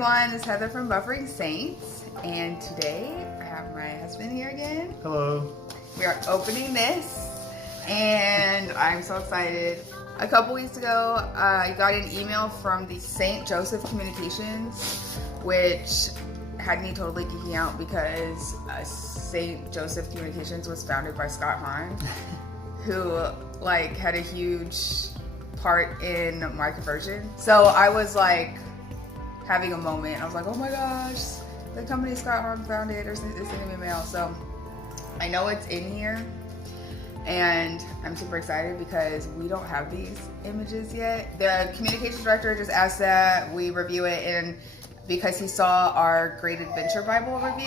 everyone, it's Heather from Buffering Saints, and today I have my husband here again. Hello. We are opening this, and I'm so excited. A couple weeks ago, I got an email from the St. Joseph Communications, which had me totally geeking out because St. Joseph Communications was founded by Scott Hahn, who had a huge part in my conversion. So I was having a moment. I was like, oh my gosh, the company Scott Hahn founded is sending me mail. So I know it's in here, and I'm super excited because we don't have these images yet. The communications director just asked that we review it, and because he saw our Great Adventure Bible review,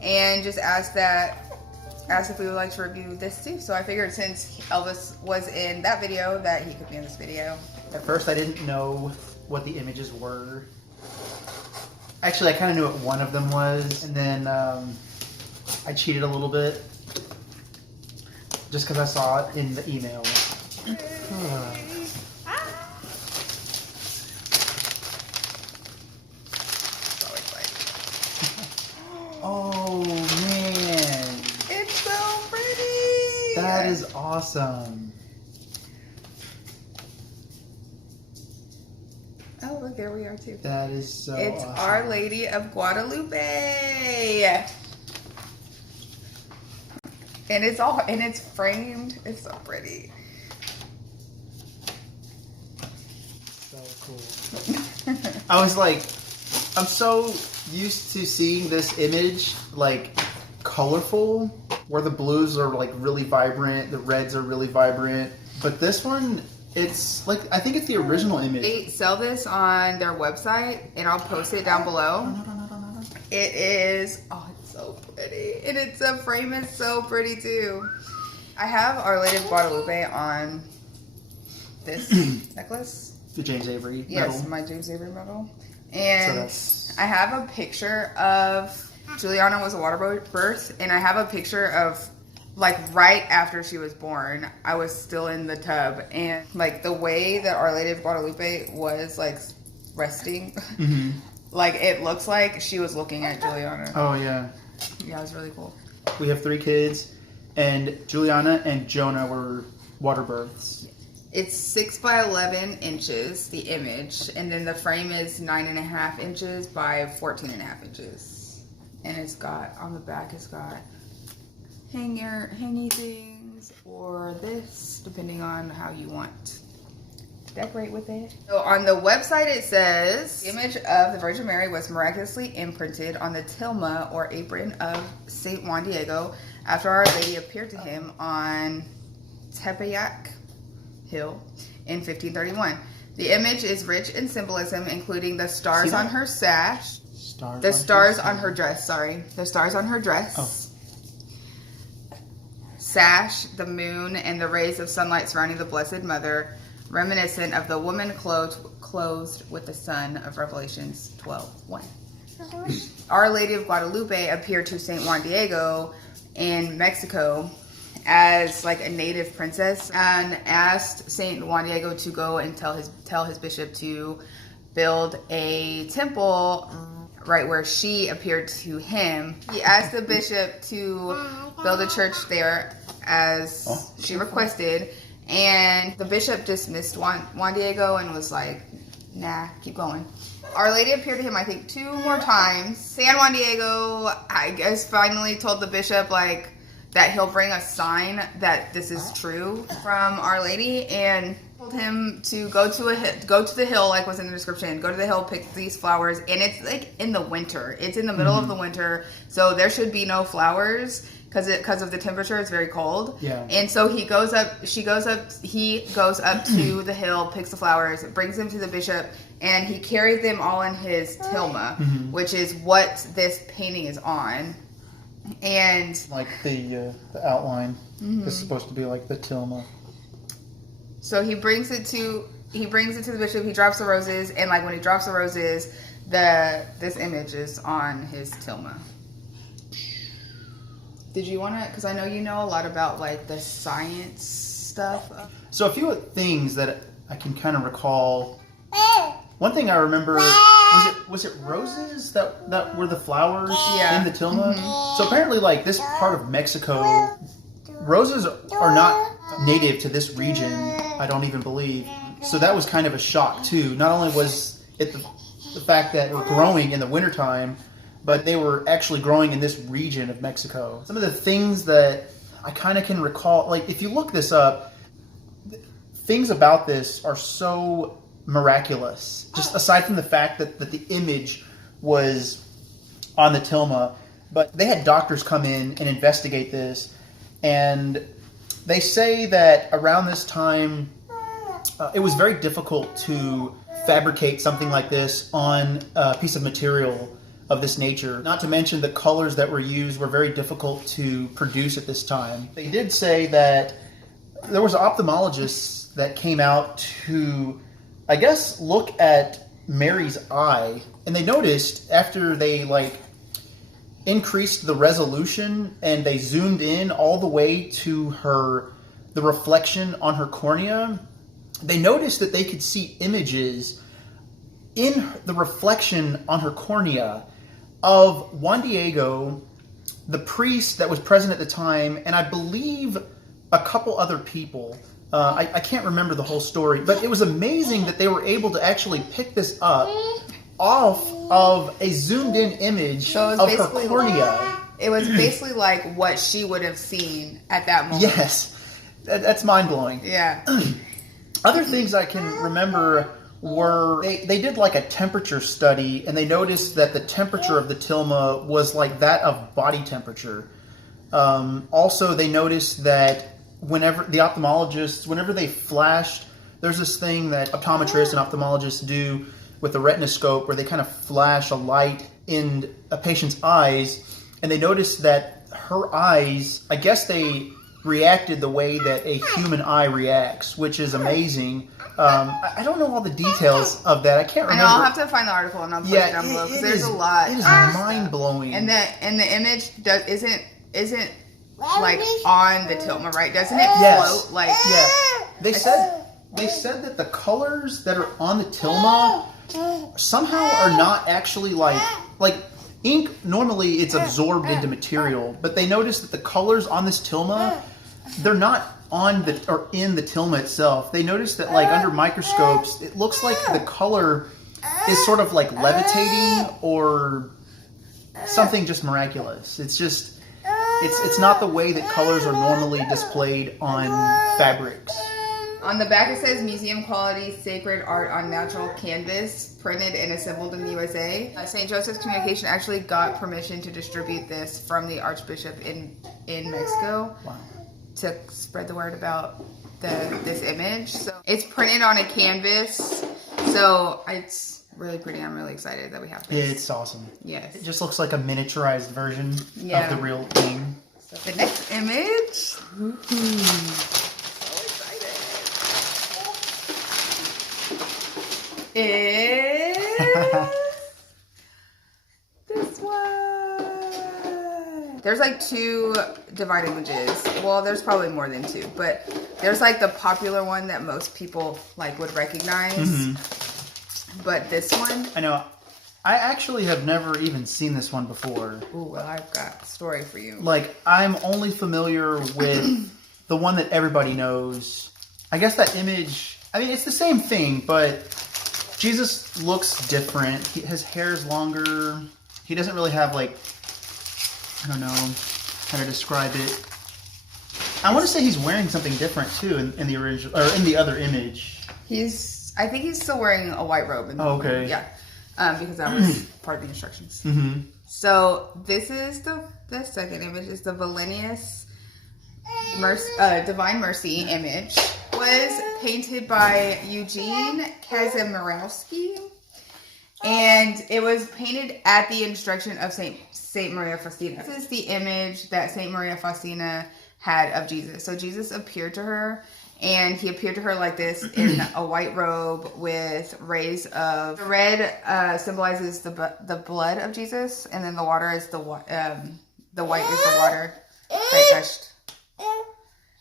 and just asked if we would like to review this too. So I figured since Elvis was in that video that he could be in this video. At first I didn't know what the images were. Actually, I kind of knew what one of them was, and then I cheated a little bit just because I saw it in the email. Oh man, it's so pretty. That is awesome. Oh, look, there we are too. That is so It's awesome. Our Lady of Guadalupe. And it's framed. It's so pretty. So cool. I was like, I'm so used to seeing this image colorful, where the blues are really vibrant, the reds are really vibrant, but this one, it's I think it's the original image. They sell this on their website, and I'll post it down below. No. It is, it's so pretty, and the frame is so pretty too. I have Our Lady of Guadalupe on this necklace. The James Avery medal. Yes, my James Avery medal. And I have a picture of Juliana was a water birth, and I have a picture of right after she was born. I was still in the tub, and the way that Our Lady of Guadalupe was resting, mm-hmm. It looks like she was looking at Juliana. Oh yeah. Yeah, it was really cool. We have 3 kids, and Juliana and Jonah were water births. It's 6 by 11 inches, the image, and then the frame is 9.5 inches by 14.5 inches. And it's got, on the back, it's got hangy things, or this, depending on how you want to decorate with it. So on the website it says, the image of the Virgin Mary was miraculously imprinted on the tilma or apron of St. Juan Diego after Our Lady appeared to him on Tepeyac Hill in 1531. The image is rich in symbolism, including the stars on her sash, the stars on her dress, sash, the moon, and the rays of sunlight surrounding the Blessed Mother, reminiscent of the woman clothed with the sun of Revelations 12:1. Our Lady of Guadalupe appeared to St. Juan Diego in Mexico as a native princess, and asked St. Juan Diego to go and tell his bishop to build a temple right where she appeared to him. He asked the bishop to build a church there as she requested, and the bishop dismissed Juan Diego and was like, nah, keep going. Our Lady appeared to him, I think, 2 more times. San Juan Diego, I guess, finally told the bishop that he'll bring a sign that this is true from Our Lady, and told him to go to the hill, was in the description. Go to the hill, pick these flowers, and it's in the winter. It's in the middle of the winter, so there should be no flowers because of the temperature. It's very cold. Yeah. And so he goes up to the hill, picks the flowers, brings them to the bishop, and he carried them all in his tilma, which is what this painting is on. And the outline is supposed to be the tilma. So he brings it to the bishop. He drops the roses, and when he drops the roses, this image is on his tilma. Did you want to? Because I know you know a lot about the science stuff. So a few things that I can kind of recall One thing I remember, was it roses that were the flowers in the tilma? So apparently, like, this part of Mexico, roses are not native to this region, I don't even believe. So that was kind of a shock too. Not only was it the fact that they were growing in the wintertime, but they were actually growing in this region of Mexico. Some of the things that I kind of can recall, like if you look this up, things about this are so miraculous. Just aside from the fact that the image was on the tilma, but they had doctors come in and investigate this, and they say that around this time, it was very difficult to fabricate something like this on a piece of material of this nature. Not to mention the colors that were used were very difficult to produce at this time. They did say that there was ophthalmologists that came out to, I guess, look at Mary's eye, and they noticed after they increased the resolution and they zoomed in all the way to the reflection on her cornea, they noticed that they could see images in the reflection on her cornea of Juan Diego, the priest that was present at the time, and I believe a couple other people. I can't remember the whole story, but it was amazing that they were able to actually pick this up off of a zoomed in image of her cornea. It was basically like what she would have seen at that moment. Yes, that's mind-blowing. Yeah. Other things I can remember were they did like a temperature study, and they noticed that the temperature of the tilma was like that of body temperature. Also, they noticed that whenever the ophthalmologists, whenever they flashed, there's this thing that optometrists and ophthalmologists do with the retinoscope where they kind of flash a light in a patient's eyes, and they noticed that her eyes, I guess they reacted the way that a human eye reacts, which is amazing. I don't know all the details of that. I can't remember. I know, I'll have to find the article and I'll put it down below because there's a lot. It is mind-blowing. And the image isn't like on the tilma, right? Doesn't it float like? Yeah. They said that the colors that are on the tilma somehow are not actually like ink. Normally, it's absorbed into material, but they noticed that the colors on this tilma, they're not on in the tilma itself. They noticed that like under microscopes, it looks like the color is sort of like levitating or something just miraculous. It's just. It's not the way that colors are normally displayed on fabrics. On the back it says museum quality sacred art on natural canvas, printed and assembled in the USA. St. Joseph's Communication actually got permission to distribute this from the Archbishop in Mexico. Wow. To spread the word about this image. So it's printed on a canvas, so it's really pretty. I'm really excited that we have this. It's awesome. Yes. It just looks like a miniaturized version of the real thing. So the next image. So excited. Is this one. There's like 2 divine images. Well, there's probably more than 2, but there's like the popular one that most people like would recognize. Mm-hmm. But this one, I know. I actually have never even seen this one before. Ooh, well, I've got a story for you. Like, I'm only familiar with the one that everybody knows. I guess that image, I mean, it's the same thing, but Jesus looks different. His hair is longer. He doesn't really have, like, I don't know how to describe it. I want to say he's wearing something different, too, in the original, or in the other image. I think he's still wearing a white robe. Okay. Yeah. Because that was part of the instructions. Mm-hmm. So this is the second image. Is the Vilnius Divine Mercy image. Was painted by Eugene Kazimirowski, and it was painted at the instruction of Saint Maria Faustina. This is the image that Saint Maria Faustina had of Jesus. So Jesus appeared to her. And he appeared to her like this in a white robe with rays of... The red symbolizes the blood of Jesus, and then the water is the white is the water that gushed.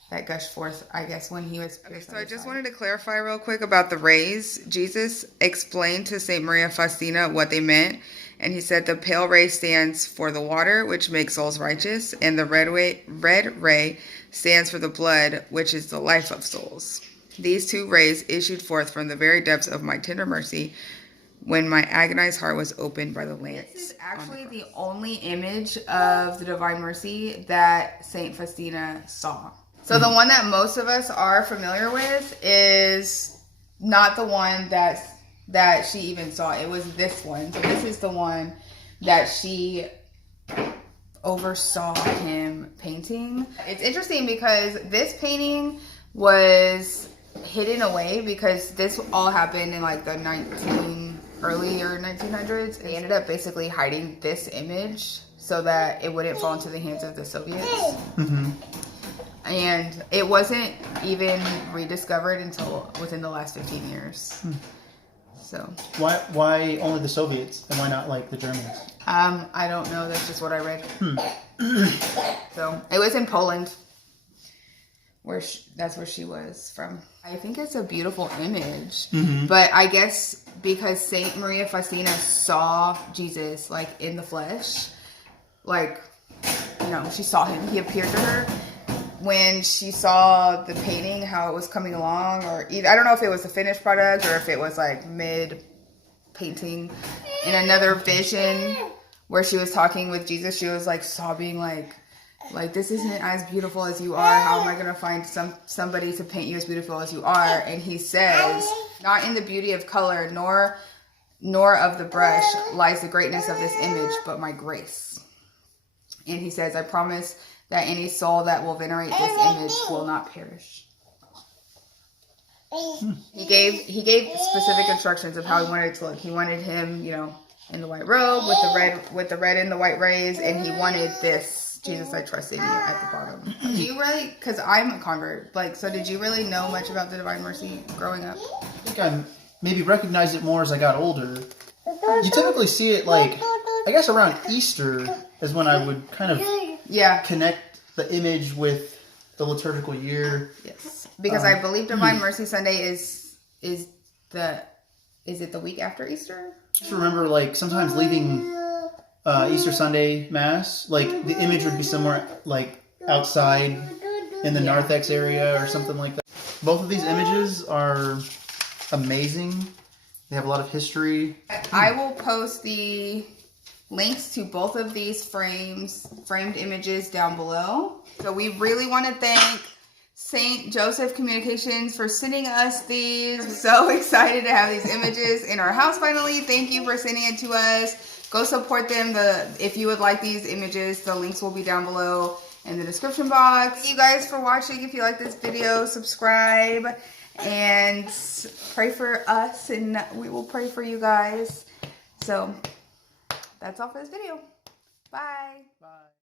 that gushed forth, I guess, when he was pierced. Okay, so I just wanted to clarify real quick about the rays. Jesus explained to Saint Maria Faustina what they meant, and he said the pale ray stands for the water, which makes souls righteous, and the red ray stands for the blood, which is the life of souls. These two rays issued forth from the very depths of my tender mercy when my agonized heart was opened by the lance. This is actually the only image of the Divine Mercy that Saint Faustina saw. So the one that most of us are familiar with is not the one that she even saw. It was this one. So this is the one that she oversaw him painting. It's interesting because this painting was hidden away because this all happened in like the earlier 1900s. They ended up basically hiding this image so that it wouldn't fall into the hands of the Soviets. Mm-hmm. And it wasn't even rediscovered until within the last 15 years. So why only the Soviets and why not like the Germans? I don't know. That's just what I read. So it was in Poland, that's where she was from. I think it's a beautiful image, but I guess because Saint Maria Faustina saw Jesus like in the flesh, like she saw him. He appeared to her. When she saw the painting, how it was coming along, or either, I don't know if it was the finished product or if it was like mid painting. In another vision where she was talking with Jesus, she was like sobbing, like this isn't as beautiful as you are. How am I gonna find somebody to paint you as beautiful as you are? And he says, not in the beauty of color, nor of the brush lies the greatness of this image, but my grace. And he says, I promise that any soul that will venerate this image will not perish. He gave specific instructions of how he wanted it to look. He wanted him, in the white robe with the red and the white rays, and he wanted this Jesus, I trust in you at the bottom. Do you really? Because I'm a convert. So did you really know much about the Divine Mercy growing up? I think I maybe recognized it more as I got older. You typically see it I guess around Easter is when I would kind of connect the image with the liturgical year. Yes, because I believe Divine Mercy Sunday is it the week after Easter? Just remember, sometimes leaving Easter Sunday Mass, the image would be somewhere outside in the narthex area or something like that. Both of these images are amazing. They have a lot of history. I will post the links to both of these framed images down below. So we really want to thank St. Joseph Communications for sending us these. We're so excited to have these images in our house finally. Thank you for sending it to us. Go support them. If you would like these images, the links will be down below in the description box. Thank you guys for watching. If you like this video, subscribe and pray for us, and we will pray for you guys. So that's all for this video. Bye. Bye.